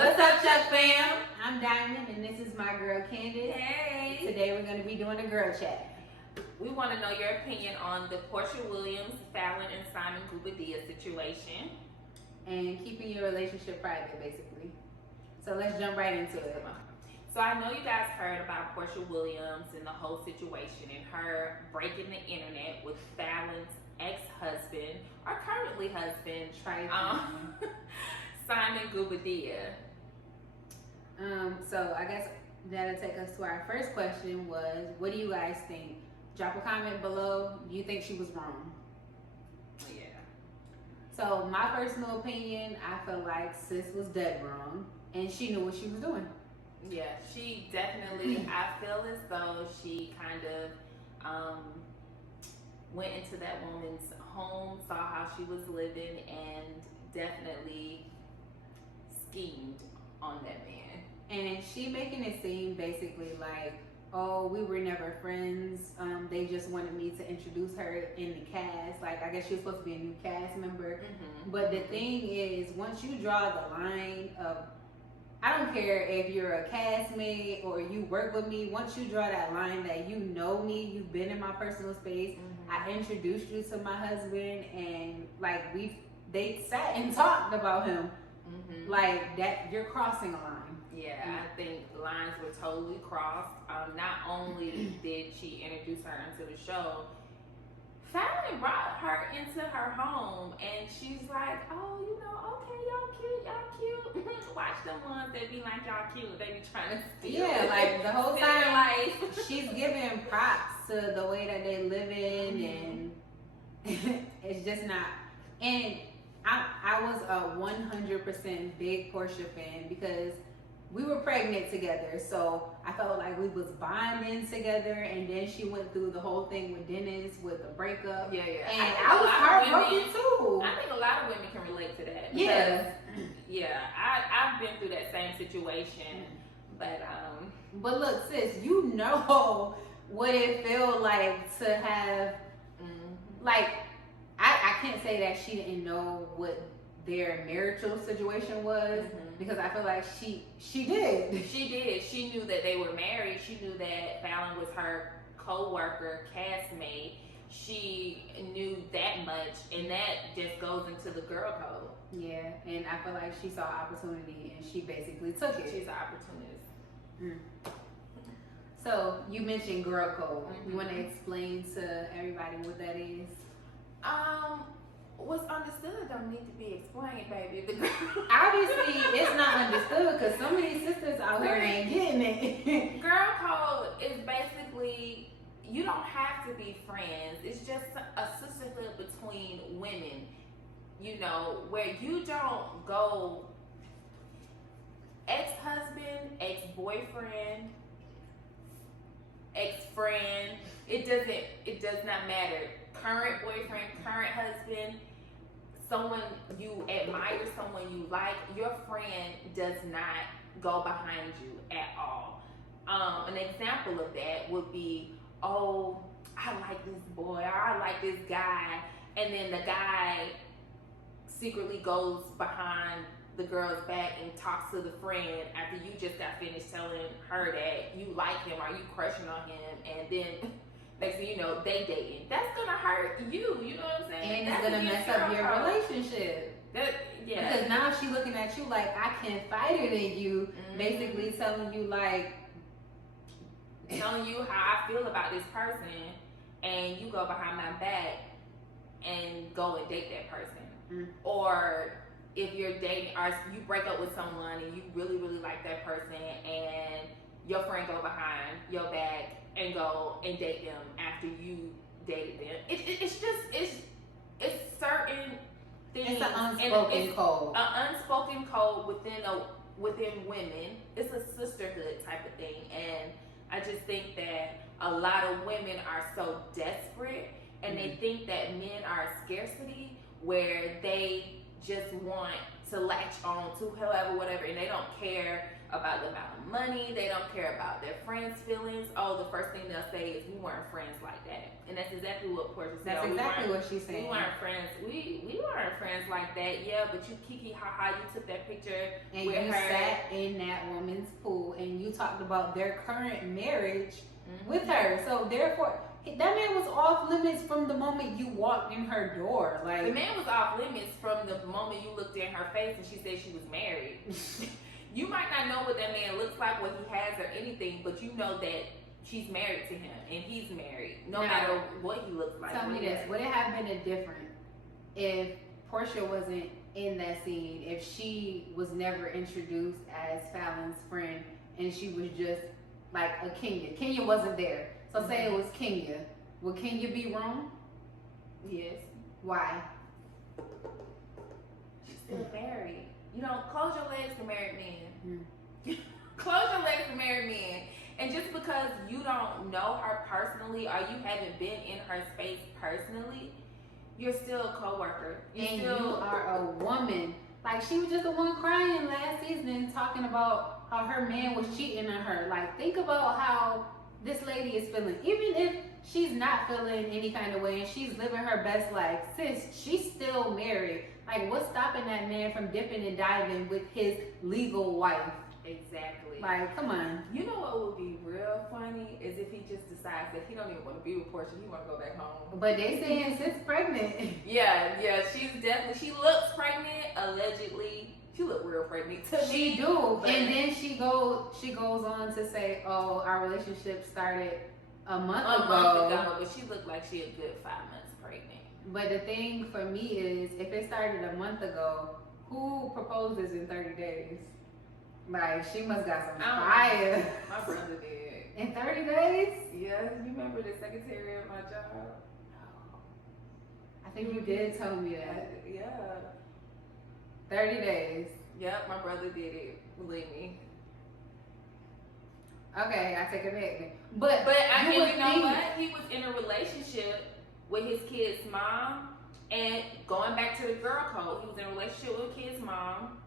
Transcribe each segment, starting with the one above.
What's up, Chuck fam? I'm Diamond, and this is my girl Candace. Hey. Today we're going to be doing a girl chat. We want to know your opinion on the Porsha Williams, Fallon, and Simon Gubadia situation. And keeping your relationship private, basically. So let's jump right into it. So I know you guys heard about Porsha Williams and the whole situation and her breaking the internet with Fallon's ex-husband, or currently husband, Simon Gubadia. So I guess that'll take us to our first question was, what do you guys think? Drop a comment below. Do you think she was wrong? Yeah. So my personal opinion, I feel like sis was dead wrong, and she knew what she was doing. Yeah, she definitely, I feel as though she kind of went into that woman's home, saw how she was living, and definitely schemed on that man. And she making it seem basically like, oh, we were never friends. They just wanted me to introduce her in the cast. Like, I guess she was supposed to be a new cast member. Mm-hmm. But the thing is, once you draw the line of, I don't care if you're a castmate or you work with me, once you draw that line that you know me, you've been in my personal space, I introduced you to my husband, and like they sat and talked about him. Like that, you're crossing a line. Yeah, I think lines were totally crossed. Not only did she introduce her into the show, Fallon brought her into her home, and she's like, oh, you know, okay, y'all cute. Watch them ones that be like, y'all cute. They be trying to steal. Yeah, like the whole time, life. she's giving props to the way that they live in, and it's just not. And I was a 100% big Porsha fan because we were pregnant together, so I felt like we was bonding together. And then she went through the whole thing with Dennis with the breakup. Yeah. And I was heartbroken too. I think a lot of women can relate to that. Yeah. Yeah, I've been through that same situation, But look, sis, you know what it felt like to have, like, I can't say that she didn't know what their marital situation was, because I feel like she did. She did. She knew that they were married. She knew that Fallon was her co-worker, castmate. She knew that much, and that just goes into the girl code. Yeah, and I feel like she saw opportunity, and she basically took it. She's an opportunist. So you mentioned girl code. You want to explain to everybody what that is? What's understood don't need to be explained, baby. Obviously, it's not understood because some of these sisters out here ain't getting it. Girl code is basically, you don't have to be friends. It's just a sisterhood between women, you know, where you don't go ex-husband, ex-boyfriend, ex-friend. It does not matter. Current boyfriend, current husband, someone you admire, someone you like, your friend does not go behind you at all. An example of that would be, oh, I like this boy, or I like this guy, and then the guy secretly goes behind the girl's back and talks to the friend after you just got finished telling her that you like him or you crushing on him, and then next thing you know, they dating. That's gonna hurt you. You know what I'm saying? And it's gonna mess up your relationship. Yeah. Because now she's looking at you like, I can fight it in you. Basically telling you like, telling you how I feel about this person, and you go behind my back and go and date that person. Or if you're dating, or you break up with someone and you really, really like that person, and your friend go behind your back and go and date them after you dated them. It's certain things. It's an unspoken code. An unspoken code within women. It's a sisterhood type of thing, and I just think that a lot of women are so desperate, and they think that men are a scarcity, where they just want to latch on to whoever, whatever, and they don't care about the amount of money. They don't care about their friends' feelings. Oh, the first thing they'll say is, we weren't friends like that. And that's exactly what Porsha said. That's exactly what she's saying. We weren't friends. We weren't friends like that. Yeah, but you kiki haha, you took that picture and with you her. sat in that woman's pool, and you talked about their current marriage with her. So therefore, that man was off limits from the moment you walked in her door. Like, the man was off limits from the moment you looked in her face and she said she was married. You might not know what that man looks like, what he has, or anything, but you know that she's married to him and he's married, no matter what he looks like. Tell me this: would it have been different if Porsha wasn't in that scene? If she was never introduced as Fallon's friend and she was just like a Kenya? Kenya wasn't there. So say it was Kenya. Would Kenya be wrong? Yes. Why? She's still married. You don't close your legs to married men. Close your legs to married men. And just because you don't know her personally or you haven't been in her space personally, you're still a coworker. You are a woman. Like, she was just the one crying last season talking about how her man was cheating on her. Like, think about how this lady is feeling. Even if she's not feeling any kind of way and she's living her best life, sis, she's still married. Like, what's stopping that man from dipping and diving with his legal wife? Exactly. Like, come on. You know what would be real funny is if he just decides that he don't even want to be with Porsha, he want to go back home. But they saying sis pregnant. Yeah, she looks pregnant, allegedly. She look real pregnant to me. She do. And then she goes on to say, oh, our relationship started a month ago. But she looked like she a good 5 months pregnant. But the thing for me is, if it started a month ago, who proposes in 30 days? Like, she must got some fire. My brother did. In 30 days? Yeah, you remember the secretary of my job? I think you did tell me that. Yeah. 30 days. Yep, my brother did it. Believe me. Okay, I take it back. But you know what? He was in a relationship with his kid's mom, and going back to the girl code, he was in a relationship with his kid's mom.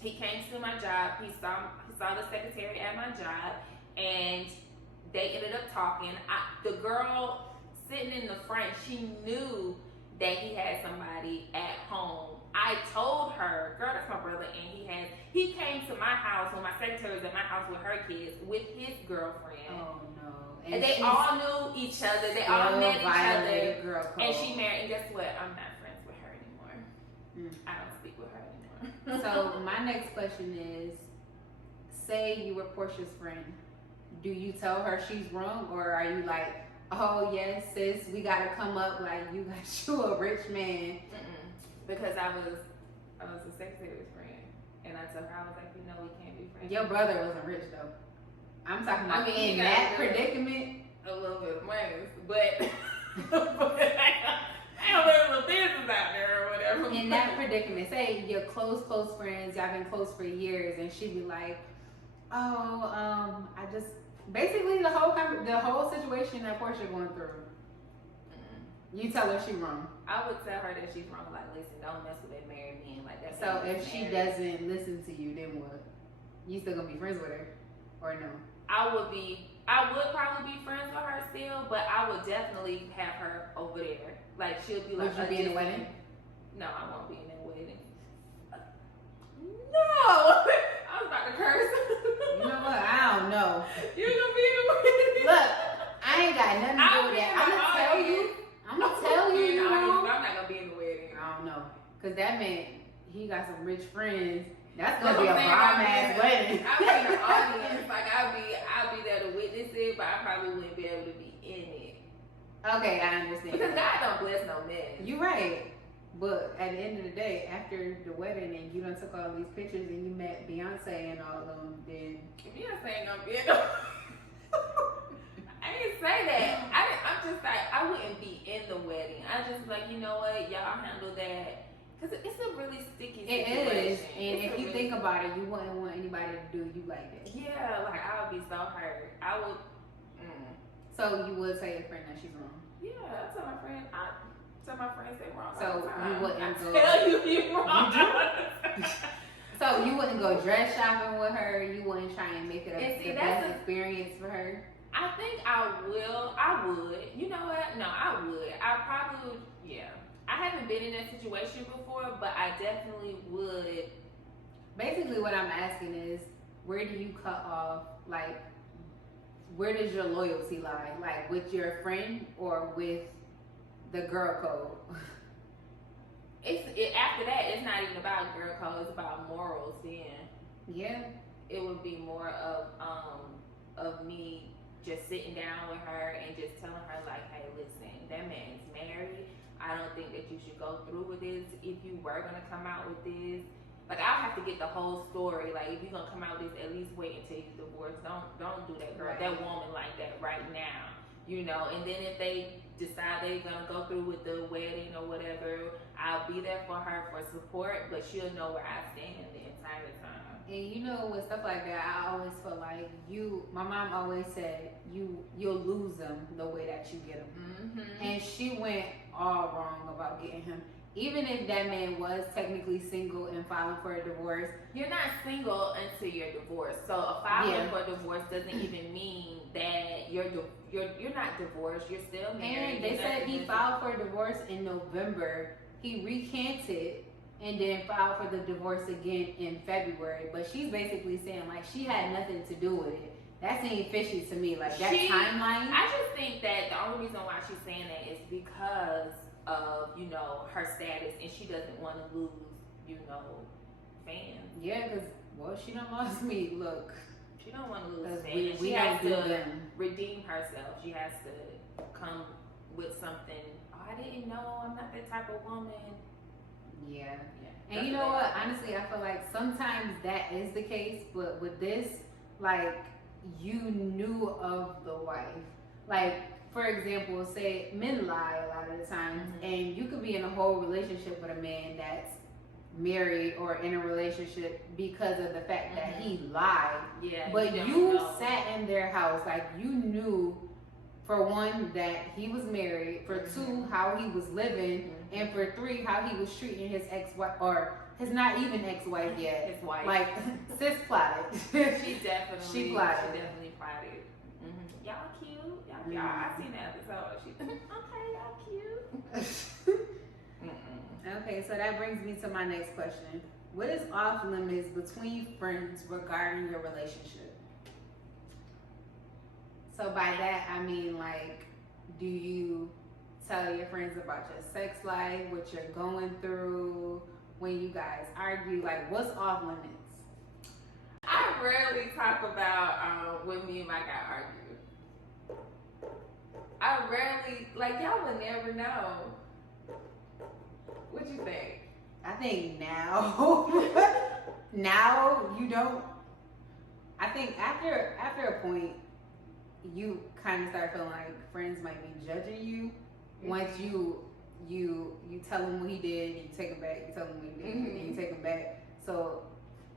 He came to my job. He saw the secretary at my job, and they ended up talking. The girl sitting in the front, she knew that he had somebody at home. I told her, girl, that's my brother, and he came to my house when my secretary was at my house with her kids with his girlfriend. Oh no. And they all knew each other. They all met each other. Girl code. And she married, and guess what? I'm not friends with her anymore. I don't speak with her anymore. So my next question is, say you were Porsha's friend. Do you tell her she's wrong, or are you like, oh yes, sis, we gotta come up, like you got you a rich man? Because I was the secretary's friend, and I told her, I was like, you know, we can't be friends. Your brother wasn't rich though. I'm talking about in that predicament. A little bit of money, but I have a little business out there or whatever. In that predicament, say you're close friends, y'all been close for years, and she'd be like, oh, I just basically the whole situation that Porsha going through. You tell her she wrong. I would tell her that she's wrong. Like, listen, don't mess with that married man like that. So if she doesn't listen to you, then what? You still gonna be friends with her, or no? I would probably be friends with her still, but I would definitely have her over there. Like, she'll be like, would you be in the wedding? No, I won't be in that wedding. No, I was about to curse. You know what? I don't know. You're gonna be in the wedding. Look, I ain't got nothing to do with that. I'm gonna tell you. I'm not gonna be in the wedding. I don't know, cause that man, he got some rich friends. That's gonna be a bomb ass wedding. I'll be in the audience, like I'll be there to witness it, but I probably wouldn't be able to be in it. Okay, I understand. Because God don't bless no man. You're right, but at the end of the day, after the wedding and you done took all these pictures and you met Beyonce and all of them, then Beyonce ain't gonna be in the I didn't say that. I'm just like, I wouldn't be in the wedding. I just like, you know what, y'all handle that. Because it's a really sticky situation. It is. And if you think about it, you wouldn't want anybody to do you like that. Yeah, like I would be so hurt. I would. So you would tell your friend that she's wrong? Yeah, I tell my friend they're wrong. So you wouldn't go. Tell you wrong. So you wouldn't go dress shopping with her. You wouldn't try and make it the best experience for her. I think I will. I would. You know what? No, I would. I probably would. Yeah. I haven't been in that situation before, but I definitely would. Basically, what I'm asking is, where do you cut off? Like, where does your loyalty lie? Like, with your friend or with the girl code? After that, it's not even about girl code. It's about morals. Then Yeah. it would be more of me just sitting down with her and just telling her like, hey, listen, that man's married. I don't think that you should go through with this. If you were gonna come out with this, like I'll have to get the whole story. Like if you're gonna come out with this, at least wait until you're divorced. Don't do that, girl. Right. That woman like that right now. You know, and then if they decide they're gonna go through with the wedding or whatever, I'll be there for her for support, but she'll know where I stand the entire time. And you know, with stuff like that, I always feel like my mom always said, you'll lose them the way that you get them. Mm-hmm. And she went all wrong about getting him. Even if that man was technically single and filing for a divorce. You're not single until you're divorced. So a filing for divorce doesn't even mean that you're not divorced. You're still married. And they said he filed for divorce in November. He recanted and then filed for the divorce again in February. But she's basically saying like she had nothing to do with it. That seemed fishy to me. Like that timeline. I just think that the only reason why she's saying that is because of, you know, her status, and she doesn't want to lose, you know, fans. Yeah, because, well, she done lost me. Look. She don't want to lose fans. We she has don't do to them. redeem herself. She has to come with something. Oh, I didn't know. I'm not that type of woman. Yeah. And you know what? Honestly, I feel like sometimes that is the case, but with this, like, you knew of the wife. Like, for example, say men lie a lot of the times, and you could be in a whole relationship with a man that's married or in a relationship because of the fact that he lied. Yeah. But you sat in their house, like you knew, for one, that he was married, for two, how he was living, and for three, how he was treating his ex-wife, or his not even ex-wife yet. His wife. Like, sis plotted. She definitely plotted. She definitely plotted. Mm-hmm. Y'all cute. Y'all, I seen that episode. She, okay, y'all cute. Okay, so that brings me to my next question. What is off limits between friends regarding your relationship? So by that, I mean, like, do you tell your friends about your sex life, what you're going through, when you guys argue? Like, what's off limits? I rarely talk about when me and my guy argue. I rarely, like, y'all would never know. What you think? I think now, now you don't. I think after a point, you kind of start feeling like friends might be judging you. Once you tell them what he did, you take him back. You tell him what he did, and you take him back. So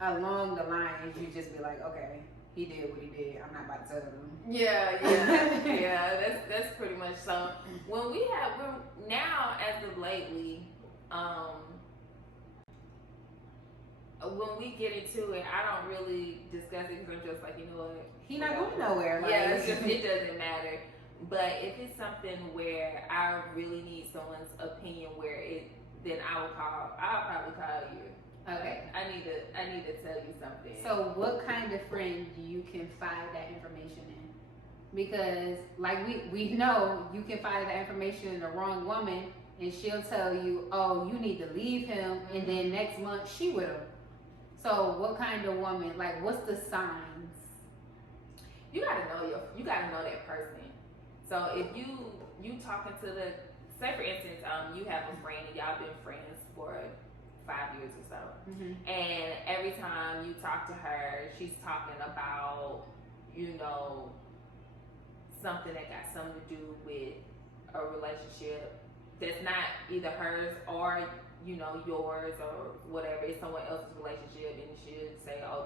along the lines, you just be like, okay, he did what he did. I'm not about to tell him. Yeah. That's pretty much so. When we're now as of lately. When we get into it, I don't really discuss it because I'm just like, you know what? He not going nowhere. Like, yeah, it doesn't matter. But if it's something where I really need someone's opinion, then I'll probably call you. Okay. I need to tell you something. So what kind of friend do you confide that information in? Because like we know you confide that information in the wrong woman, and she'll tell you, oh, you need to leave him, and then next month she with him. So what kind of woman, like what's the signs? You gotta know that person. So if you talking to say for instance, you have a friend and y'all been friends for 5 years or so, and every time you talk to her, she's talking about, you know, something that got something to do with a relationship that's not either hers or, you know, yours or whatever. It's someone else's relationship, and she'll say, oh,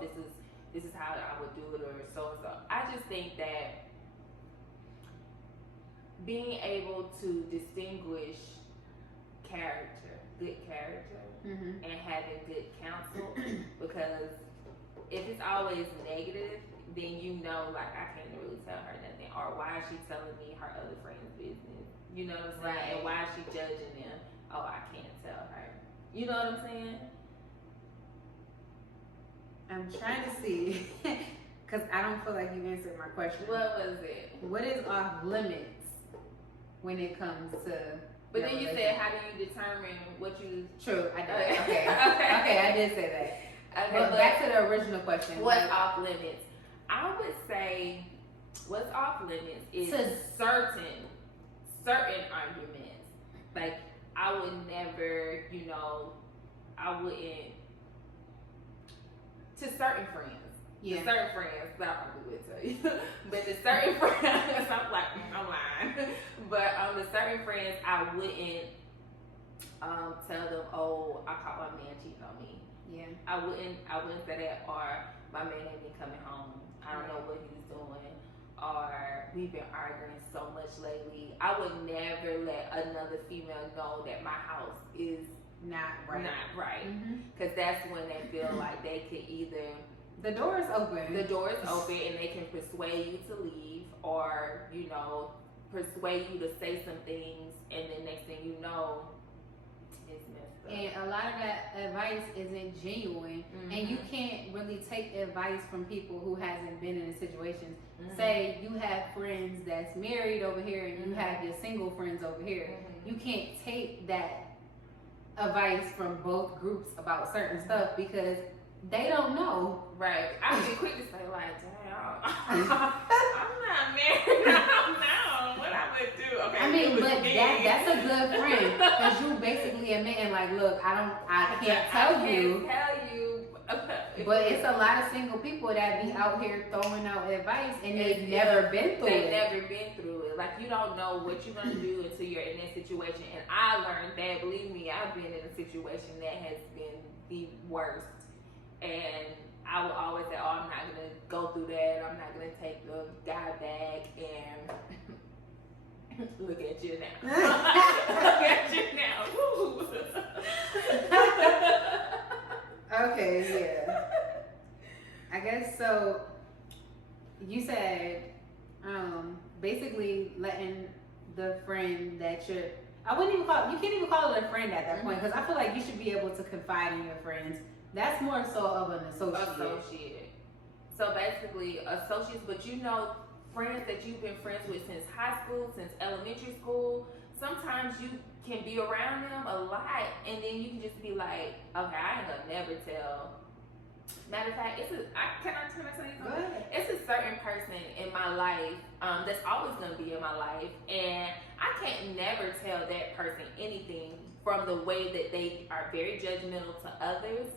this is how I would do it, or so and so. I just think that being able to distinguish good character, and having good counsel, because if it's always negative, then you know, like, I can't really tell her nothing, or why is she telling me her other friend's business? You know what I'm saying? Right. And why is she judging them? Oh, I can't tell her. You know what I'm saying? I'm trying to see, because I don't feel like you answered my question. What was it? What is off limits when it comes to? But then you said, how do you determine what you? True, I did. Okay, okay, I did say that. Okay, but back to the original question. What's off limits? I would say what's off limits is certain arguments. Like I would never, I wouldn't to certain friends. Yeah. To certain friends, I probably would tell you. But to certain friends, I'm like, I'm lying. But to certain friends, I wouldn't tell them, oh, I caught my man cheating on me. Yeah. I wouldn't say that, or my man ain't been coming home. I don't know what he's doing, or we've been arguing so much lately. I would never let another female know that my house is not right. Because that's when they feel like they could either the door is open and they can persuade you to leave, or persuade you to say some things, and then next thing you know, it's messed up. And a lot of that advice isn't genuine, and you can't really take advice from people who hasn't been in a situation. Say you have friends that's married over here, and you have your single friends over here. You can't take that advice from both groups about certain stuff because they don't know. Right. I'd be quick to say like, damn, I'm not married now. What I would do? Okay. I mean, but that's a good friend because you basically admitting like, look, I can't tell you. But it's a lot of single people that be out here throwing out advice and they've never been through it. They've never been through it. Like you don't know what you're gonna do until you're in that situation. And I learned that. Believe me, I've been in a situation that has been the worst. And I will always say, oh, I'm not gonna go through that. I'm not gonna take the guy back and look at you now. Look at you now. Woo. Okay, yeah. I guess so. You said basically letting the friend that you can't even call it a friend at that point because I feel like you should be able to confide in your friends. That's more so of an associate. So basically associates, but friends that you've been friends with since high school, since elementary school, sometimes you can be around them a lot and then you can just be like, okay, I ain't gonna never tell. Matter of fact, can I tell you something? It's a certain person in my life that's always gonna be in my life, and I can't never tell that person anything from the way that they are very judgmental to others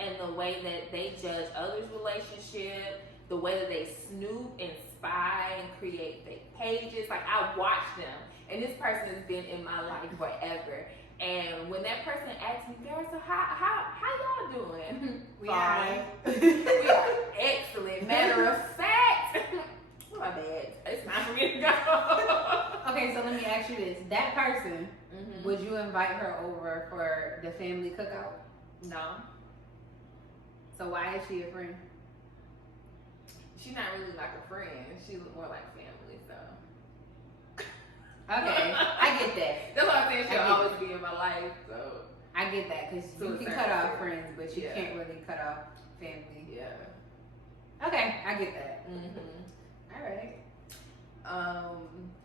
and the way that they judge others' relationship, the way that they snoop and spy and create fake pages. Like I watch them, and this person has been in my life forever. And when that person asks me, girl, so how y'all doing? We are excellent. Matter of fact, my bad. It's time for me to go. Okay, so let me ask you this: that person, would you invite her over for the family cookout? No. So why is she a friend? She's not really like a friend. She's more like family. So. Okay, I get that. That's what I'm saying. She'll always be in my life. So I get that because you can cut off friends, but you can't really cut off family. Yeah. Okay, I get that. All right.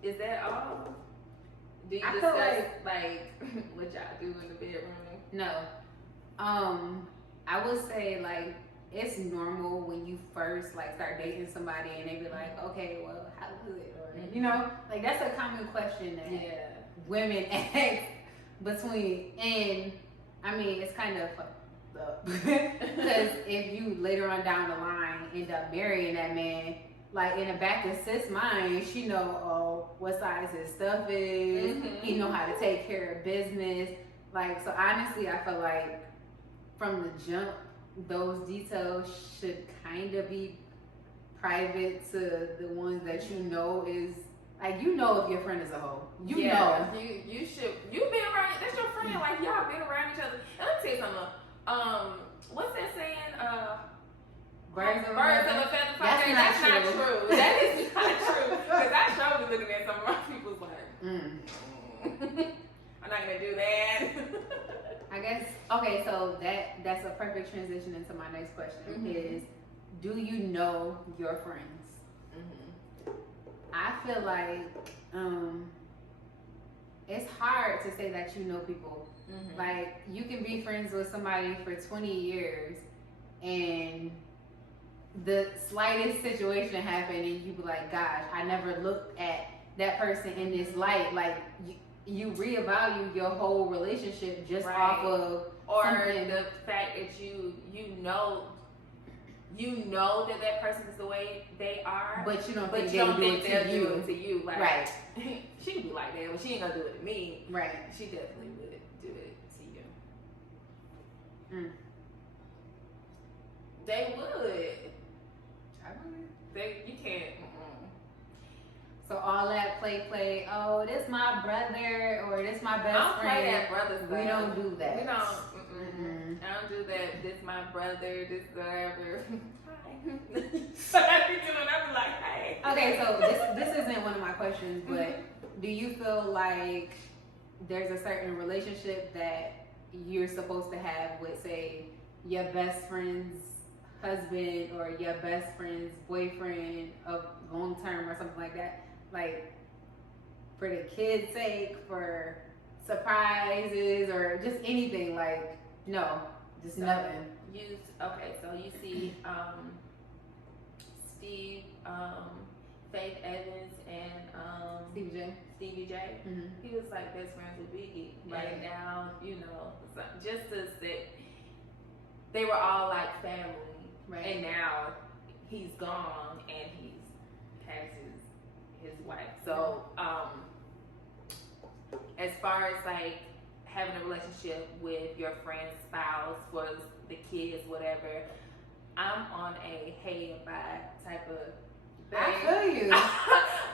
Is that all? Do you discuss like what y'all do in the bedroom? No. I would say like it's normal when you first like start dating somebody and they be like, okay, well, how was it? Or like that's a common question that women ask between, and I mean it's kind of fucked up because if you later on down the line end up marrying that man, like in the back of sis' mind, she know what size his stuff is. He know how to take care of business. Like so, honestly, I feel like from the jump, those details should kind of be private to the ones that you know is like if your friend is a hoe. You know. You should. You've been around. That's your friend. Like y'all been around each other. And let me tell you something. What's that saying? Birds of a feather flock. That's not true. That is not true. Because I sure be looking at some of my people's like, I'm not gonna do that. I guess. Okay, so that's a perfect transition into my next question. Mm-hmm. Is, do you know your friends? Mm-hmm. I feel like it's hard to say that you know people. Mm-hmm. Like, you can be friends with somebody for 20 years and the slightest situation happen and you be like, gosh, I never looked at that person in this light. Like, you reevaluate your whole relationship just Right. off of or something. the fact that you know that person is the way they are, But you don't but think you don't they'll think do they'll it to do you. it to you. Like, Right. She can be like that, but she ain't gonna do it to me. Right. She definitely would do it to you. Mm. They would. I believe. You can't. So all that play, oh, this my brother or this my best I don't friend. play that brother stuff. We don't do that. We don't. I don't do that. This my brother. This whatever. Hi. But I be doing. I be like, hey. Okay, so this isn't one of my questions, but do you feel like there's a certain relationship that you're supposed to have with, say, your best friend's husband or your best friend's boyfriend of long term or something like that? Like, for the kids' sake, for surprises, or just anything? Like, no, just nothing. So you see Steve, Faith Evans, and Stevie J. Mm-hmm. He was like best friends with Biggie. Right. And now, just to say, they were all like family. Right. And now he's gone and he has his wife. So, as far as like having a relationship with your friend's spouse, for the kids, whatever, I'm on a hey and bye type of thing. I feel you.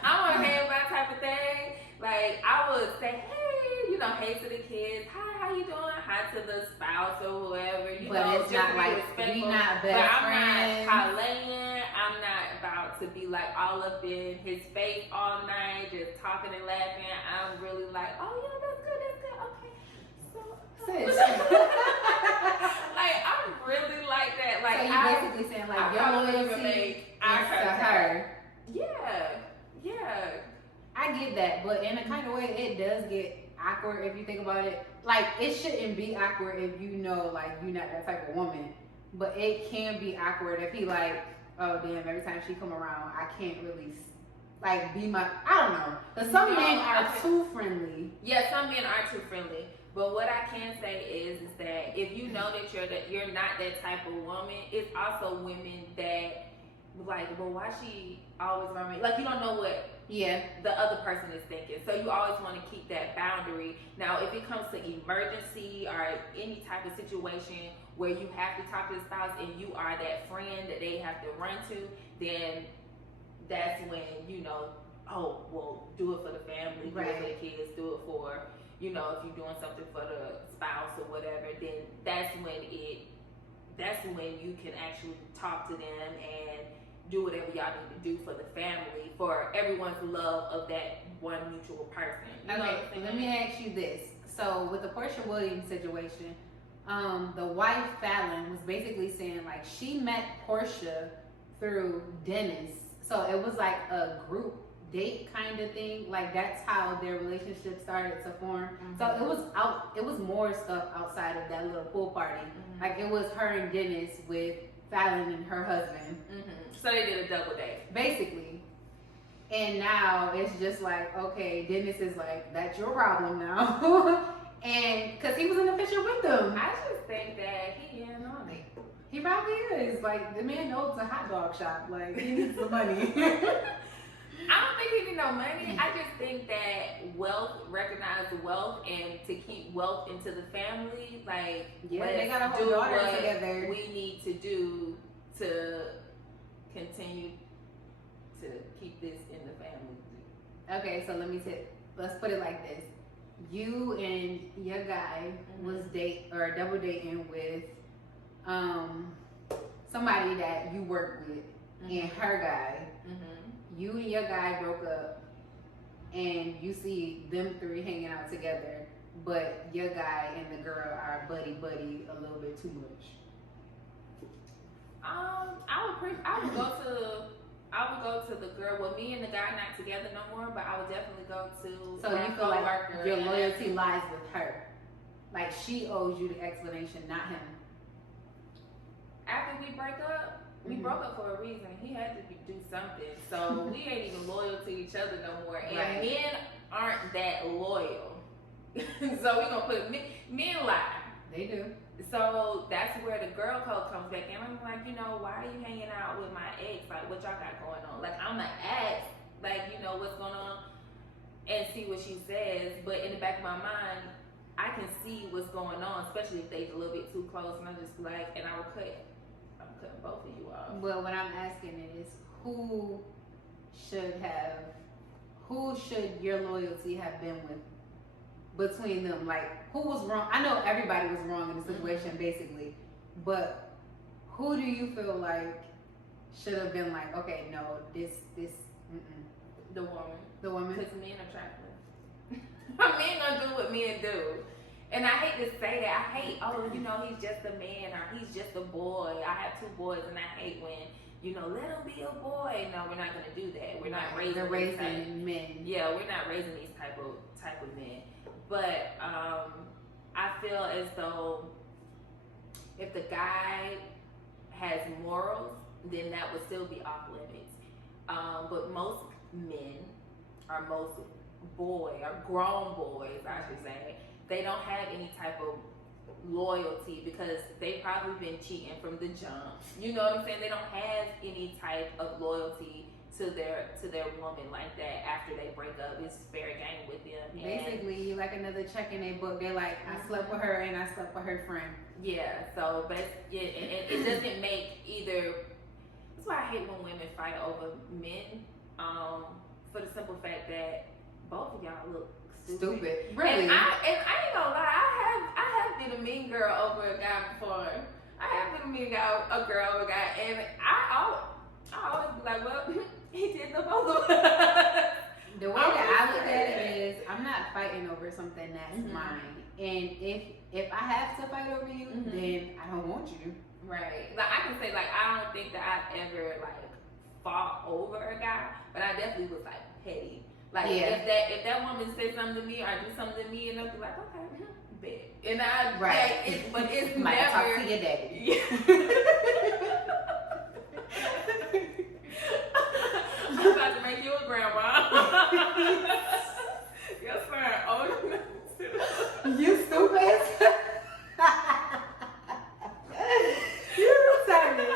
I'm on a hey and bye type of thing. Like, I would say, hey, hey to the kids, hi, how you doing? Hi to the spouse or whoever, but it's not like we not best but I'm friends. not hollering. I'm not about to be like all up in his face all night, just talking and laughing. I'm really like, oh yeah, that's good, okay. So, like, I'm really like that. Like, so you basically saying like your loyalty is to her. Yeah. I get that, but in a kind of way, it does get awkward if you think about it. Like, it shouldn't be awkward if you know, like, you're not that type of woman. But it can be awkward if he like, oh damn, every time she come around, I can't really like be my. I don't know. Because some men are too friendly. Yeah, some men are too friendly. But what I can say is that if you know that you're not that type of woman, it's also women that like, well, why she always around me? Like, you don't know what the other person is thinking. So you always want to keep that boundary. Now, if it comes to emergency or any type of situation where you have to talk to the spouse and you are that friend that they have to run to, then that's when, oh, well, do it for the family, do it for the kids, do it for, if you're doing something for the spouse or whatever, then that's when you can actually talk to them and do whatever y'all need to do for the family, for everyone's love of that one mutual person. Okay, let me ask you this. So with the Porsha Williams situation, the wife Fallon was basically saying like she met Porsha through Dennis. So it was like a group date kind of thing. Like, that's how their relationship started to form. Mm-hmm. So it was more stuff outside of that little pool party. Mm-hmm. Like, it was her and Dennis with Fallon and her husband. Mm-hmm. So they did a double date. Basically. And now it's just like, okay, Dennis is like, that's your problem now. And because he was in the picture with them. I just think that he in on it. He probably is. Like, the man knows a hot dog shop. Like, he needs the money. I don't think he need no money. I just think that recognize wealth, and to keep wealth into the family, like, they got a whole daughter together. We need to do to continue to keep this in the family. Okay, so let's put it like this. You and your guy was double dating with somebody that you work with, and her guy. You and your guy broke up, and you see them three hanging out together. but your guy and the girl are buddy a little bit too much? I would go to the girl. Well, me and the guy not together no more, but I would definitely go to. So you feel like your loyalty lies with her, like she owes you the explanation, not him. After we break up, we broke up for a reason. He had to do something. So we ain't even loyal to each other no more. And Right. men aren't that loyal. So we gonna put men lie. They do. So that's where the girl code comes back in. I'm like, why are you hanging out with my ex? Like, what y'all got going on? Like, I'm gonna ask, like, what's going on, and see what she says. But in the back of my mind, I can see what's going on, especially if they're a little bit too close. And I'm just like, and I'm cutting both of you off. Well, what I'm asking is, who should your loyalty have been with between them? Like, who was wrong? I know everybody was wrong in the situation, basically, but who do you feel like should have been like, okay, no, this, The woman. the woman? Because men are trifling. Men gonna do what men do. And I hate to say that. I hate, he's just a man or he's just a boy. I have 2 boys and I hate when, let him be a boy. No, we're not gonna do that. We're not raising men. Yeah, we're not raising these type of men. But I feel as though if the guy has morals, then that would still be off limits. But most men, or most grown boys, I should say, they don't have any type of loyalty because they've probably been cheating from the jump. You know what I'm saying? They don't have any type of loyalty to their woman like that after they break up. It's fair game with them. Basically, you like another check in their book. They're like, I slept with her and I slept with her friend. Yeah, so and it doesn't make either. That's why I hate when women fight over men. For the simple fact that both of y'all look stupid. Really? And I ain't gonna lie, I have been a mean girl over a guy before. I have been a mean girl over a guy, and I always be like, well, he did the both of us. The way that I look at it is, I'm not fighting over something that's mine, and if I have to fight over you, then I don't want you. Right. Like I can say, like, I don't think that I've ever like fought over a guy, but I definitely was like petty. Like if that woman says something to me or do something to me, and I'll be like, okay, bet. And I but it's might never. talk to your daddy. Yeah. I'm about to make you a grandma. Your son old enough to. You stupid. You retarded.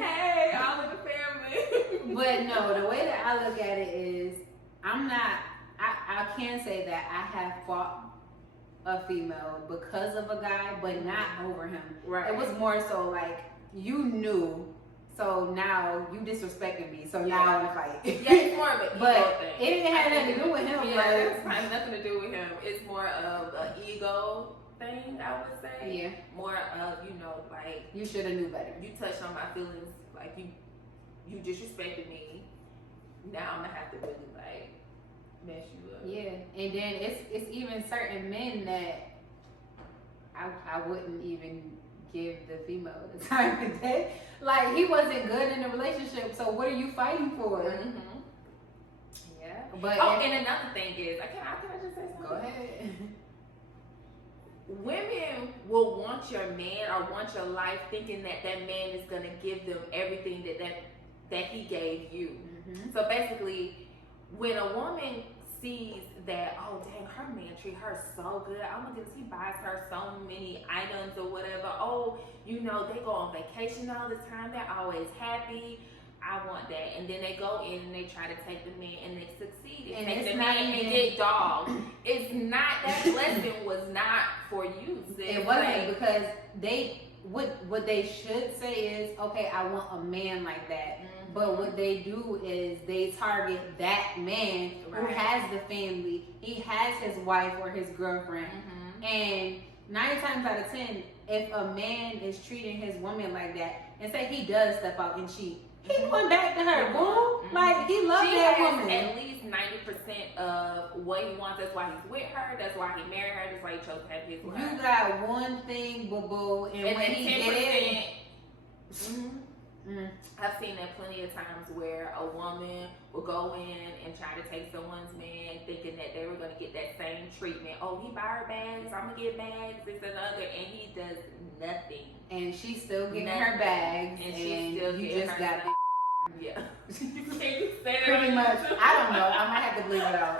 Hey, all of the family. But no, the way that I look at it is, I can say that I have fought a female because of a guy, but not over him. Right. It was more so like, you knew, so now you disrespecting me, so now I want to fight. Yeah, it's more of an ego But thing. it didn't have nothing to do with him. Yeah, it has nothing to do with him. It's more of an ego thing, I would say. Yeah. More of, like, You should have knew better. you touched on my feelings, like you disrespected me. Now I'm gonna have to really like mess you up. Yeah, and then it's even certain men that I wouldn't even give the female the time of day. Like, he wasn't good in the relationship, so what are you fighting for? Yeah. But and another thing is, can I just say something? Go ahead. Women will want your man or want your life thinking that man is gonna give them everything that he gave you. So basically, when a woman sees that, oh dang, her man treat her so good, oh my goodness, he buys her so many items or whatever, oh, they go on vacation all the time, they're always happy, I want that. And then they go in and they try to take the man and they succeed and take the man and get dogged. It's not, that blessing was not for you, sis. It wasn't, because what they should say is, okay, I want a man like that. But what they do is they target that man who has the family. He has his wife or his girlfriend. And 9 times out of 10, if a man is treating his woman like that, and say he does step out and cheat, He went back to her, boo. Like, he loved that woman. At least 90% of what he wants. That's why he's with her. That's why he married her. That's why he chose to have kids with her. You got one thing, boo-boo, and when he get it... I've seen that plenty of times where a woman will go in and try to take someone's man thinking that they were going to get that same treatment. Oh, he buy her bags, I'm going to get bags, this and other, and he does nothing. And she's still getting her bags, and she's still you just got the yeah. Can you say that? Pretty much. I don't know. I might have to bleep it out.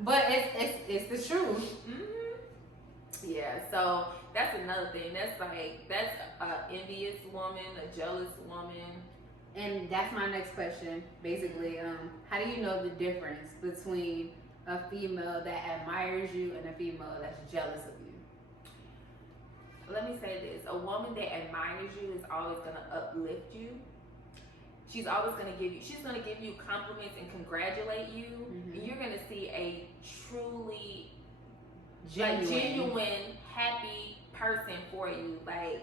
But it's the truth. Yeah, so that's another thing. That's an envious woman, a jealous woman. And that's my next question. Basically, how do you know the difference between a female that admires you and a female that's jealous of you? Let me say this. A woman that admires you is always going to uplift you. She's always going to give you compliments and congratulate you. And you're going to see a truly genuine, happy person for you. Like,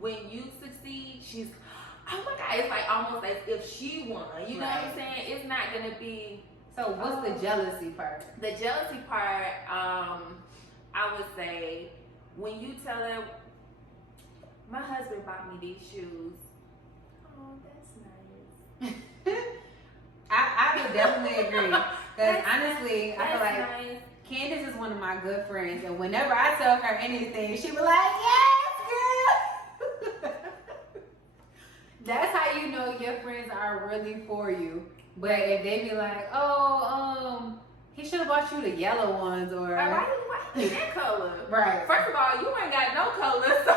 when you succeed, she's, oh my God, it's like almost as if she won. You know what I'm saying? It's not going to be. So what's the jealousy part? The jealousy part, I would say, when you tell her, my husband bought me these shoes. Oh, that's nice. I would definitely agree. Because honestly, I feel like nice. Candace is one of my good friends, and whenever I tell her anything, she be like, yes, girl. That's how you know your friends are really for you. But if they be like, oh, he should have bought you the yellow ones, or why you that color? Right. First of all, you ain't got no color, so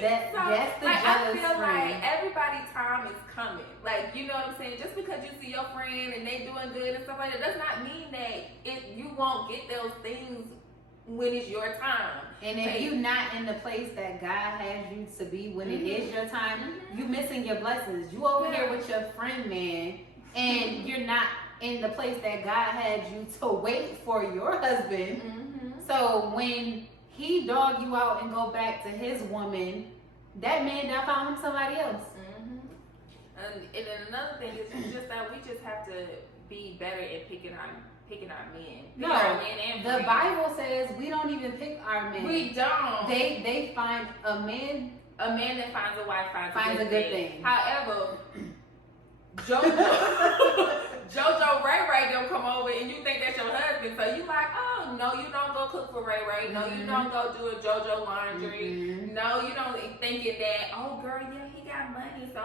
that's the jealous I feel friend. like everybody's time is coming. Like, you know what I'm saying? Just because you see your friend and they doing good and stuff like that does not mean that you won't get those things when it's your time. And if you're not in the place that God has you to be when it is your time, you missing your blessings. You over here with your friend, man, and you're not in the place that God had you to wait for your husband. So when he dog you out and go back to his woman, that man now found him somebody else. And then another thing is we just have to be better at picking our men. The Bible says we don't even pick our men. We don't. They find a man that finds a wife finds a good thing. However, Jojo Ray don't come over and you think that's your husband, so you like, oh no, you don't go cook for Ray. No, you don't go do a Jojo laundry. No, you don't thinking that, oh girl, yeah, he got money, so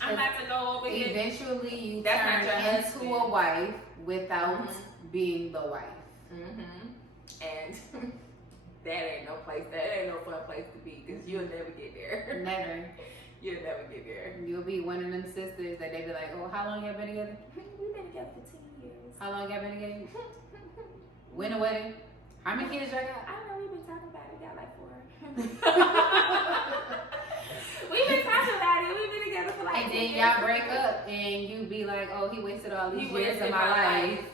I'm about to go over here. Eventually, you turn into a wife without being the wife. And that ain't no fun place to be, because you'll never get there. Never. You'll never get there. You'll be one of them sisters that they be like, oh, how long y'all been together? We've been together for 10 years. How long y'all been together? When the wedding? How many kids y'all got? I don't know, we've been talking about it. We got like 4. We've been talking about it. We've been together for like 10 years. And then y'all break up and you be like, oh, he wasted all these years of my life.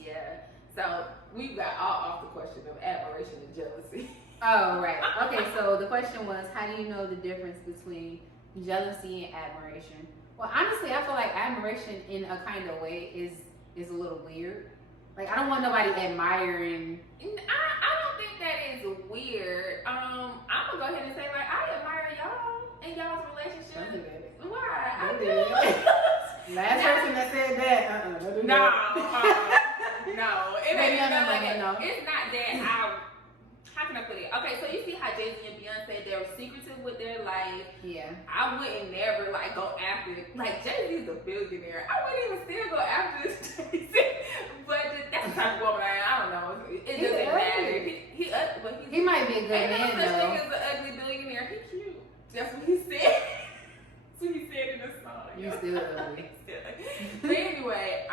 Yeah. So we got all off the question of admiration and jealousy. Oh, right. Okay, so the question was, how do you know the difference between jealousy and admiration? Well, honestly, I feel like admiration in a kind of way is a little weird. Like, I don't want nobody admiring. I don't think that is weird. I'm gonna go ahead and say, like, I admire y'all and y'all's relationship. Don't do that. Why? I Don't do do. that. Last person that said that, don't do that. No. It ain't No. It's not that how can I put it? Okay, so you see how Jay-Z and Beyonce, they're secretive with their life. Yeah. I wouldn't never like go after it. Like, Jay-Z's a billionaire. I wouldn't even still go after this Jay-Z. But that's the type of woman I am. I don't know. It doesn't matter. But he might be a good man, though. Ain't no such though. thing as an ugly billionaire. He's cute. That's what he said. That's what he said in the song. You still ugly. But anyway,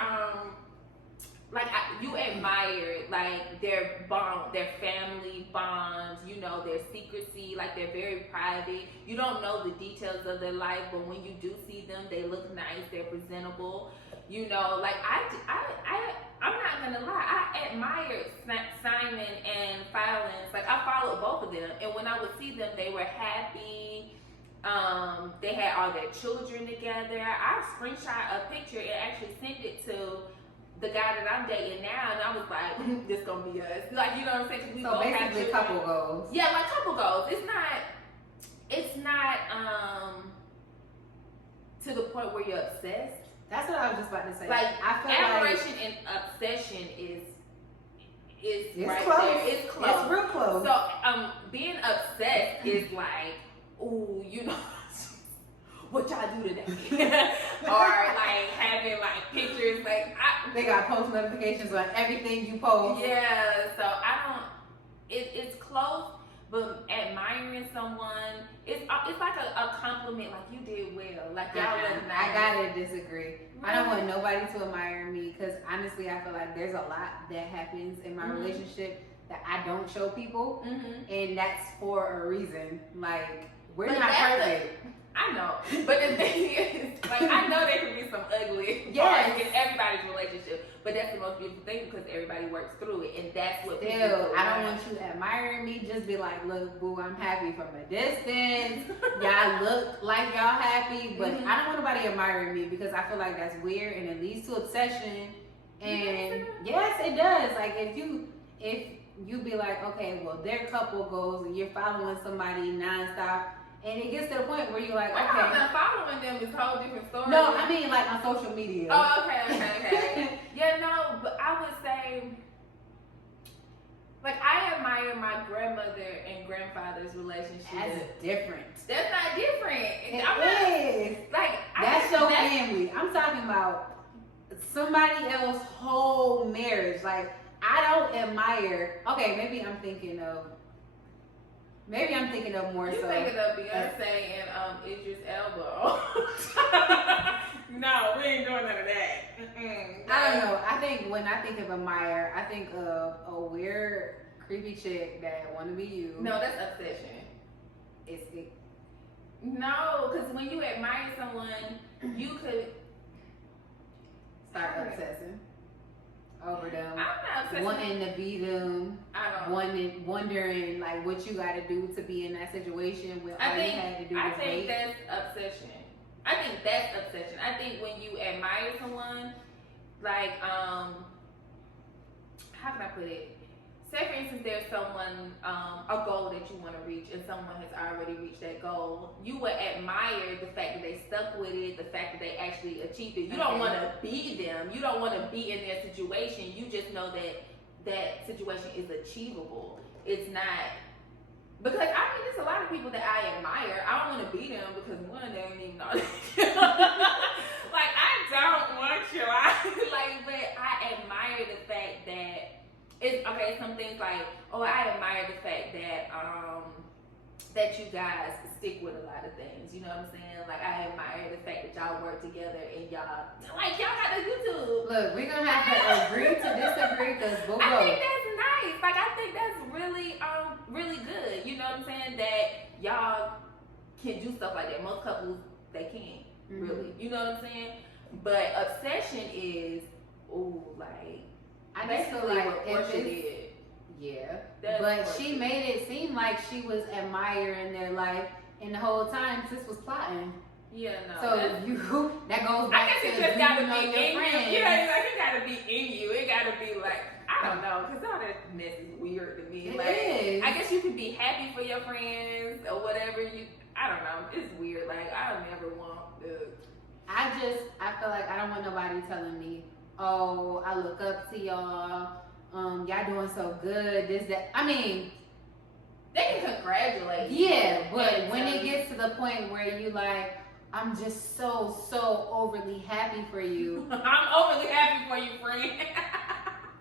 like you admire like their bond, their family bonds, you know, their secrecy, like they're very private. You don't know the details of their life, but when you do see them, they look nice, they're presentable. You know, like I'm not gonna lie, I admire Simon and Fallon's. Like I followed both of them, and when I would see them, they were happy. They had all their children together. I screenshot a picture and actually sent it to the guy that I'm dating now, and I was like, this gonna be us. Like, you know what I'm saying? 'Cause we So both have basically children. couple goals. Yeah, like couple goals. It's not to the point where you're obsessed. That's what I was just about to say. Like I feel admiration and obsession is it's right close. there. It's close. It's real close. So being obsessed is like, ooh, you know, what y'all do today? Or like having like pictures, like they got post notifications on everything you post. yeah. So I don't. It's close, but admiring someone, it's like a compliment. Like you did well. Like y'all look nice. I gotta disagree. I don't want nobody to admire me because honestly, I feel like there's a lot that happens in my relationship that I don't show people, and that's for a reason. Like we're not perfect. I know, but the thing is, like, I know there can be some ugly parts in everybody's relationship, but that's the most beautiful thing because everybody works through it, and that's what people do. I don't want you admiring me. Just be like, look, boo, I'm happy from a distance. Y'all look like y'all happy, but I don't want nobody admiring me because I feel like that's weird and it leads to obsession. And yes, it does. Like if you be like, okay, well, their couple goes and you're following somebody nonstop. And it gets to the point where you're like, okay. I'm not following them is a whole different story. No, I mean like on social media. Oh, okay. Yeah, no, but I would say, like, I admire my grandmother and grandfather's relationship. That's different. That's not different. It is. Like, that's your family. I'm talking about somebody else's whole marriage. Like, I don't admire. Okay, maybe I'm thinking of more you so. You're thinking of Beyonce and Idris Elba. No, we ain't doing none of that. I don't know. I think when I think of admire, I think of a weird, creepy chick that want to be you. No, that's obsession. No, because when you admire someone, you could start obsessing over them. I'm not obsessed. Wanting to be them. I don't. Wondering like what you got to do to be in that situation when all you had to do was I think wait. that's obsession. I think when you admire someone, like how can I put it? Say for instance, there's someone, a goal that you want to reach, and someone has already reached that goal. You would admire the fact that they stuck with it, the fact that they actually achieved it. You don't want to be them. You don't want to be in their situation. You just know that that situation is achievable. It's not, because I mean, there's a lot of people that I admire. I don't want to be them because one, they don't even know. Like, I don't want you. But I admire the fact that it's okay. Some things like, I admire the fact that that you guys stick with a lot of things. You know what I'm saying? Like, I admire the fact that y'all work together and y'all got a YouTube. Look, we're gonna have to agree to disagree because both I think that's nice. Like, I think that's really really good. You know what I'm saying? That y'all can do stuff like that. Most couples, they can't really. You know what I'm saying? But obsession is, I just feel like what Porsha did. Yeah, That's but Porsha. she made it seem like she was admiring their life, and the whole time sis was plotting. Yeah, no. So that goes back I guess to it just gotta you know be your in friends. you. Yeah, like it gotta be in you. It gotta be like, I don't know, because all that mess is weird to me. It Like, is. I guess you can be happy for your friends or whatever. I don't know. It's weird. Like, I don't ever want to. I feel like I don't want nobody telling me, oh, I look up to y'all. Y'all doing so good. This, that. I mean, they can congratulate you. yeah, but when it gets to the point where you like, I'm just so overly happy for you. I'm overly happy for you, friend.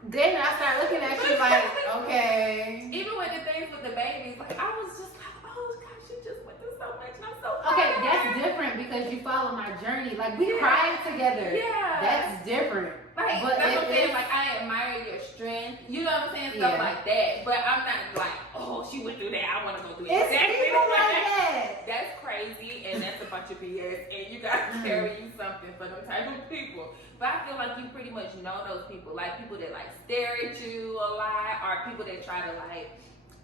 Then I start looking at you like, okay. Even with the things with the babies, like I was just like, oh gosh, she just went through so much and I'm so Okay, proud. that's different because you follow my journey. Like we cried together. Yeah. That's different. Like Like, but that's what I'm saying. Like, I admire your strength. You know what I'm saying? Stuff like that. But I'm not like, oh, she went through that. I want to go through it's exactly people like that. That's crazy, and that's a bunch of BS. And you gotta carry you something for them type of people. But I feel like you pretty much know those people. Like people that like stare at you a lot, or people that try to like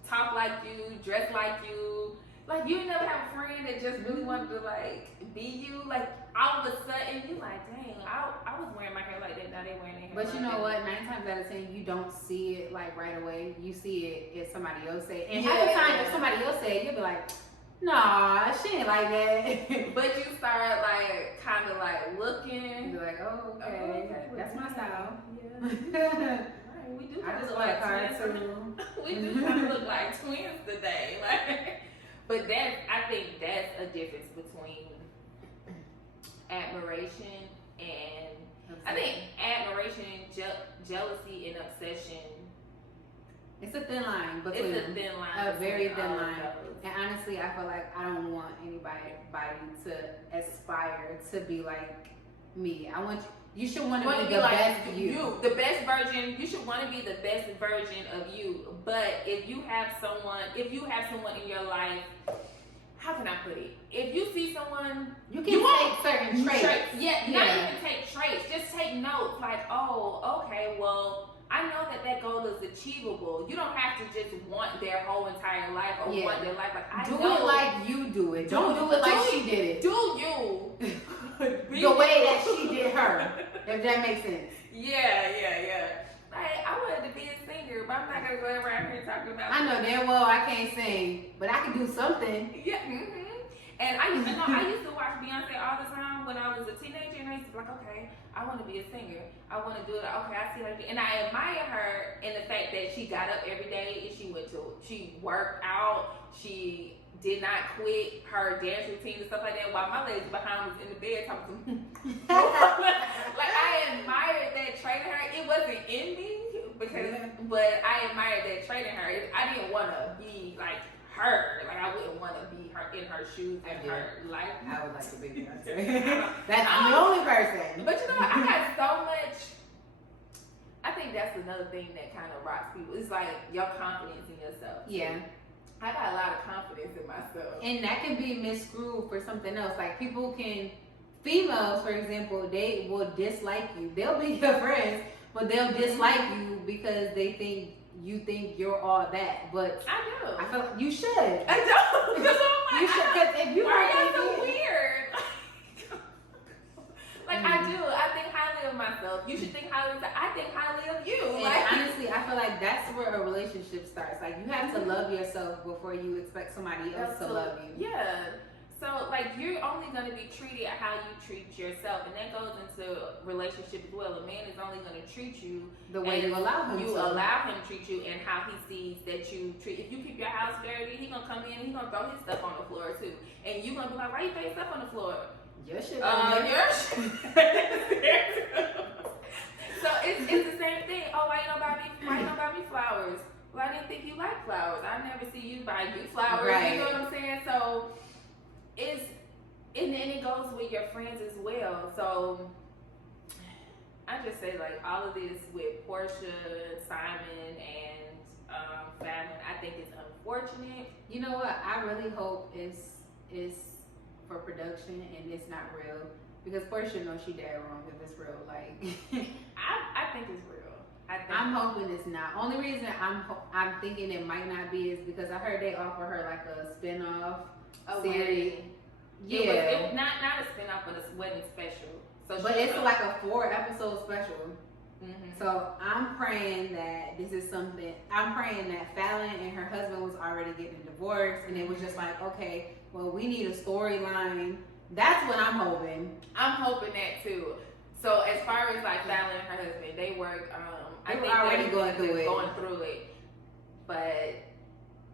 talk like you, dress like you. Like you never have a friend that just really wanted to like be you. Like all of a sudden you like, dang, I was wearing my hair like that. Now they wearing their hair. But you like know that. what? 9 times out of 10, you don't see it like right away. You see it if somebody else say it. And half the time, if somebody else say it, you'll be like, nah, she ain't like that. But you start like kind of like looking. You're like, oh, okay, that's my style. Yeah. We do I kind just of look like like her twins. too. We do kind of look like twins today. Like, but I think that's a difference between admiration and I think admiration, jealousy, and obsession. It's a thin line between It's a thin line. a very thin line. Those. And honestly, I feel like I don't want anybody to aspire to be like me. I want you should want to be the like best you. The best version. You should want to be the best version of you. But if you have someone in your life, how can I put it? If you see someone, you can take certain traits. Yeah, not even take traits. Just take notes. Like, oh, okay, well, I know that goal is achievable. You don't have to just want their whole entire life or want their life. Like, do it like you do it. Don't do it like she did it. Do you? The way that she did her. If that makes sense. Yeah. Like, I wanted to be a singer, but I'm not gonna go around here talking about. I know damn well I can't sing, but I can do something. Yeah. And I used to watch Beyonce all the time when I was a teenager, and I used to be like, okay, I want to be a singer. I want to do it. Okay, I see her. And I admire her in the fact that she got up every day and she worked out. She did not quit her dance routine and stuff like that while my lady behind was in the bed talking to me. Like, I admired that trait in her. It wasn't in me, but I admired that trait in her. I didn't want to be like her. Like, I wouldn't want to be her in her shoes and her life. I would like to be Beyonce. That's the only person. But you know what? I got so much. I think that's another thing that kind of rocks people. It's like your confidence in yourself. Yeah. I got a lot of confidence in myself. And that can be misconstrued for something else. Like females, for example, they will dislike you. They'll be your friends, but they'll dislike you because they think you think you're all that. But I do. I feel like you should. I don't. Because I'm like, you should. Because if you why are are you so weird? Like, I do. I think highly of myself. You should think highly of myself. I think highly of you. And like, honestly, I feel like that's where a relationship starts. Like, you have to love yourself before you expect somebody else to love you. Yeah. So, like, you're only going to be treated how you treat yourself. And that goes into relationship as well. A man is only going to treat you the way you allow him to. You allow him to treat you and how he sees that you treat. If you keep your house dirty, he's going to come in and he's going to throw his stuff on the floor, too. And you're going to be like, why you throw your stuff on the floor? Your shit. Your shit. So it's the same thing. Oh, why you don't buy me flowers? Well, I didn't think you liked flowers. I never see you buy you flowers. Right. You know what I'm saying? So and then it goes with your friends as well. So I just say, like, all of this with Porsha, Simon, and Fallon, I think it's unfortunate. You know what? I really hope it's for production and it's not real, because Porsha knows she dead wrong if it's real. Like, I think it's real. I'm hoping it's not. Only reason I'm thinking it might not be is because I heard they offer her like a spin-off series. Yeah, not a spin-off, but a wedding special. So, but it's like a 4-episode special. Mm-hmm. So I'm praying that this is something. I'm praying that Fallon and her husband was already getting a divorce, and it was just like, okay, well, we need a storyline. That's what I'm hoping. I'm hoping that too. So as far as like Fallon and her husband, they work. I think already going through it, but.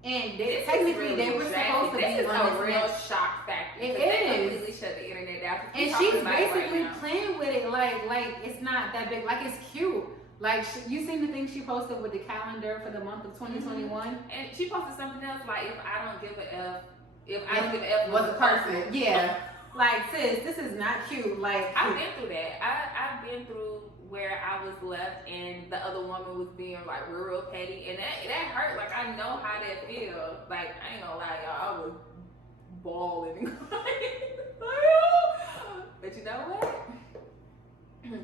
And technically, they were supposed to be a real shock factor. It is. They completely shut the internet down. And she's basically playing with it like it's not that big. Like, it's cute. Like, you seen the thing she posted with the calendar for the month of 2021? Mm-hmm. And she posted something else like, if I don't give a F, was a person. Yeah. Like, sis, this is not cute. Like, I've been through that. I've been through where I was left and the other woman was being like real petty, and that hurt. Like, I know how that feels. Like, I ain't gonna lie, y'all, I was bawling and crying. But you know what?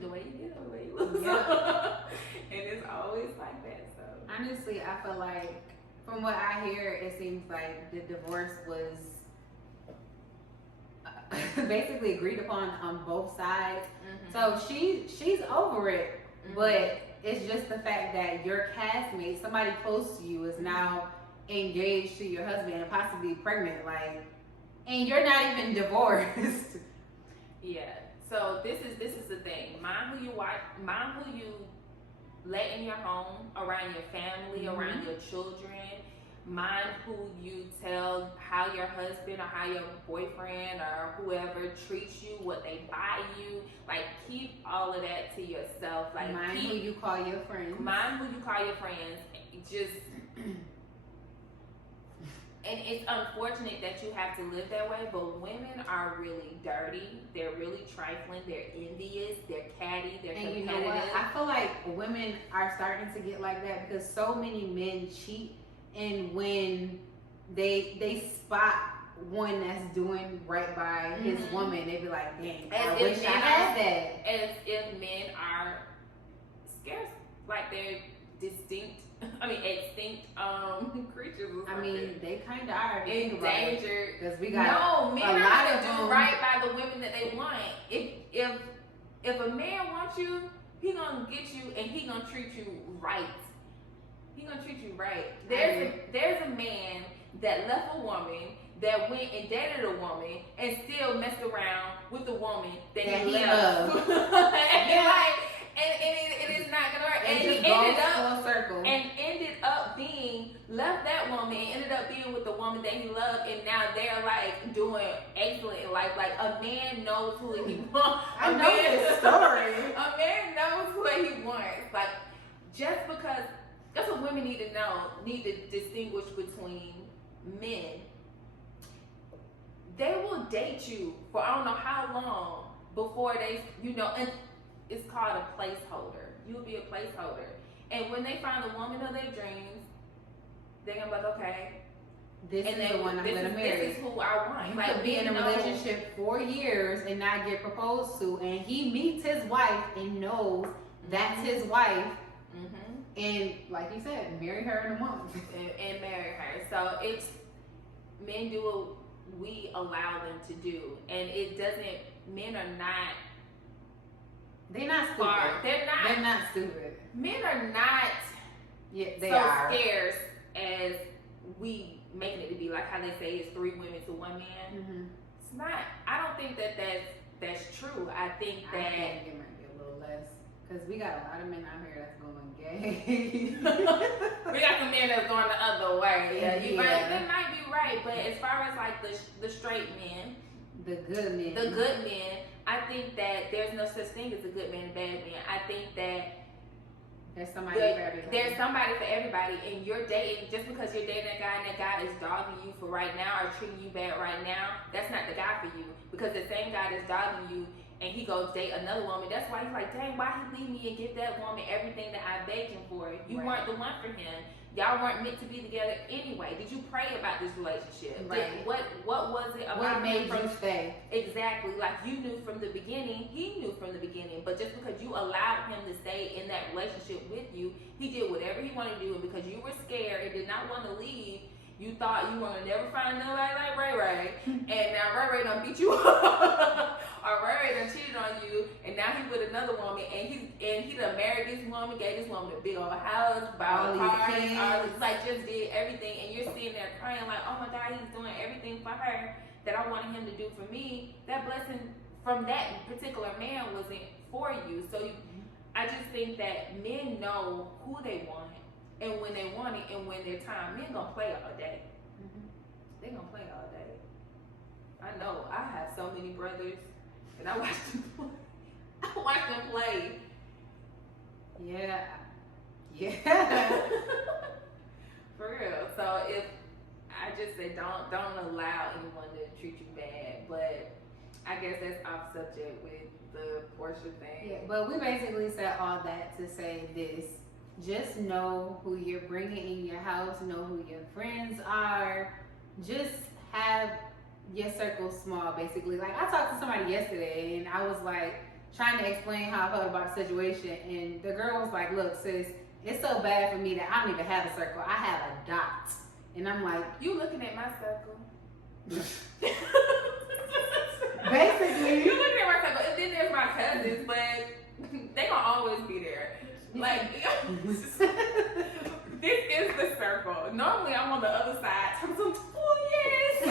The way you get, the way you lose. Yeah. And it's always like that. So honestly, I feel like from what I hear, it seems like the divorce was basically agreed upon on both sides. So she's over it, but it's just the fact that your castmate, somebody close to you, is now engaged to your husband and possibly pregnant, like, and you're not even divorced. Yeah. So this is the thing. Mind who you watch. Mind who you let in your home, around your family, around your children. Mind who you tell how your husband or how your boyfriend or whoever treats you, what they buy you. Like, keep all of that to yourself. Like, mind who you call your friends. Mind who you call your friends. Just, and it's unfortunate that you have to live that way, but women are really dirty. They're really trifling. They're envious. They're catty. They're and competitive. You know what? I feel like women are starting to get like that because so many men cheat. And when they spot one that's doing right by his woman, they be like, dang, I wish I had that. As if men are scarce, like they're extinct creatures or something. I mean, they kind of are. Endangered. Because we got men are going to do right by the women that they want. If a man wants you, he going to get you and he going to treat you right. He gonna treat you right. There's a man that left a woman that went and dated a woman and still messed around with the woman that he loved. and it is not gonna work. And he ended up being left that woman and ended up being with the woman that he loved, and now they're like doing excellent in life. Like, a man knows who he wants. I know this story. A man knows what he wants. Like, just because. That's what women need to know, need to distinguish between men. They will date you for I don't know how long before they, and it's called a placeholder. You'll be a placeholder. And when they find the woman of their dreams, they're going to be like, okay. This is the one I'm going to marry. This is who I want. You could be in a relationship 4 years and not get proposed to, and he meets his wife and knows that's his wife. And like you said, marry her in a month. And marry her. So it's, men do what we allow them to do. And it doesn't, men are not. They're not stupid. They're not stupid. Men are not scarce as we making it to be. Like how they say it's 3 women to 1 man. It's not. I don't think that's true. I think that. I think it might be a little less. Because we got a lot of men out here that's going gay. We got some men that's going the other way. Yeah, they might be right. But as far as like the straight men, the good men, I think that there's no such thing as a good man and bad man. I think that there's somebody for everybody. There's somebody for everybody, and you're dating, just because you're dating a guy and that guy is dogging you for right now or treating you bad right now, that's not the guy for you. Because the same guy that's dogging you and he goes date another woman, that's why he's like, dang, why he leave me and give that woman everything that I begged him for? You weren't the one for him. Y'all weren't meant to be together anyway. Did you pray about this relationship? Right. What was it about? What made you stay? Exactly. Like, you knew from the beginning, he knew from the beginning, but just because you allowed him to stay in that relationship with you, he did whatever he wanted to do, and because you were scared and did not want to leave, you thought you were going to never find nobody like Ray Ray, and now Ray Ray done beat you up, or Ray Ray done cheated on you, and now he with another woman, and he done married this woman, gave this woman a big old house, bought cars, like just did everything, and you're sitting there crying like, oh my God, he's doing everything for her that I wanted him to do for me. That blessing from that particular man wasn't for you. So I just think that men know who they want, and when they want it, and when their time, men gonna play all day. They gonna play all day. I know. I have so many brothers, and I watch them play. I watch them play. Yeah. For real. So if I just say don't allow anyone to treat you bad, but I guess that's off subject with the Porsha thing. Yeah, but we basically said all that to say this. Just know who you're bringing in your house. Know who your friends are. Just have your circle small, basically. Like, I talked to somebody yesterday, and I was like trying to explain how I felt about the situation, and the girl was like, "Look, sis, it's so bad for me that I don't even have a circle. I have a dot." And I'm like, "You looking at my circle?" Basically, you looking at my circle, and then there's my cousins, but they gonna always be there. Like, this is the circle. Normally, I'm on the other side. Oh yes.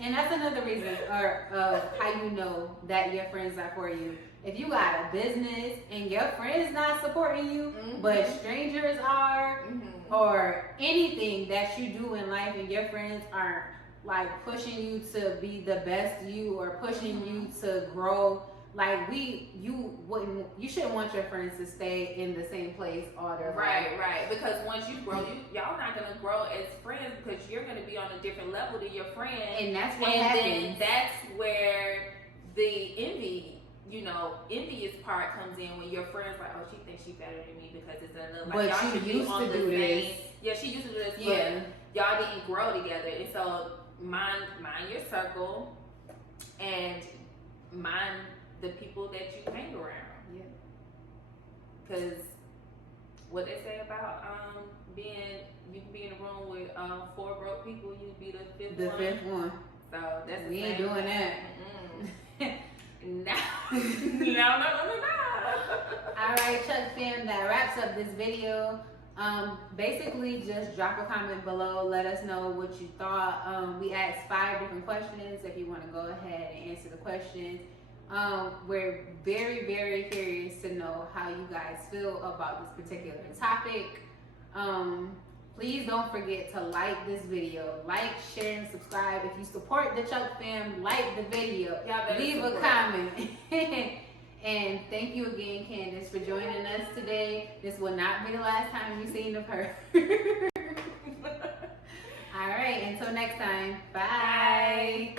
And that's another reason, of how you know that your friends are for you. If you got a business and your friends not supporting you, but strangers are, or anything that you do in life and your friends aren't like pushing you to be the best you or pushing you to grow, like you shouldn't want your friends to stay in the same place all their life. Right. Because once you grow, y'all not gonna grow as friends because you're gonna be on a different level than your friend. And that's what happens. Then that's where the envious part comes in when your friends like, oh, she thinks she's better than me because it's another. Like, but y'all she should be used on to the do this. same. Yeah, she used to do this. Yeah. But y'all didn't grow together, and so mind your circle, and mind the people that you hang around. Yeah. Because what they say about you can be in a room with 4 broke people, you be the fifth one. So that's we ain't doing that. No. All right, Chuck fam, that wraps up this video. Basically, just drop a comment below. Let us know what you thought. We asked 5 different questions. If you want to go ahead and answer the questions. We're very, very curious to know how you guys feel about this particular topic. Please don't forget to like this video. Like, share, and subscribe. If you support the Chuck fam, like the video. Leave a comment. And thank you again, Candace, for joining us today. This will not be the last time you've seen of her. All right, until next time. Bye.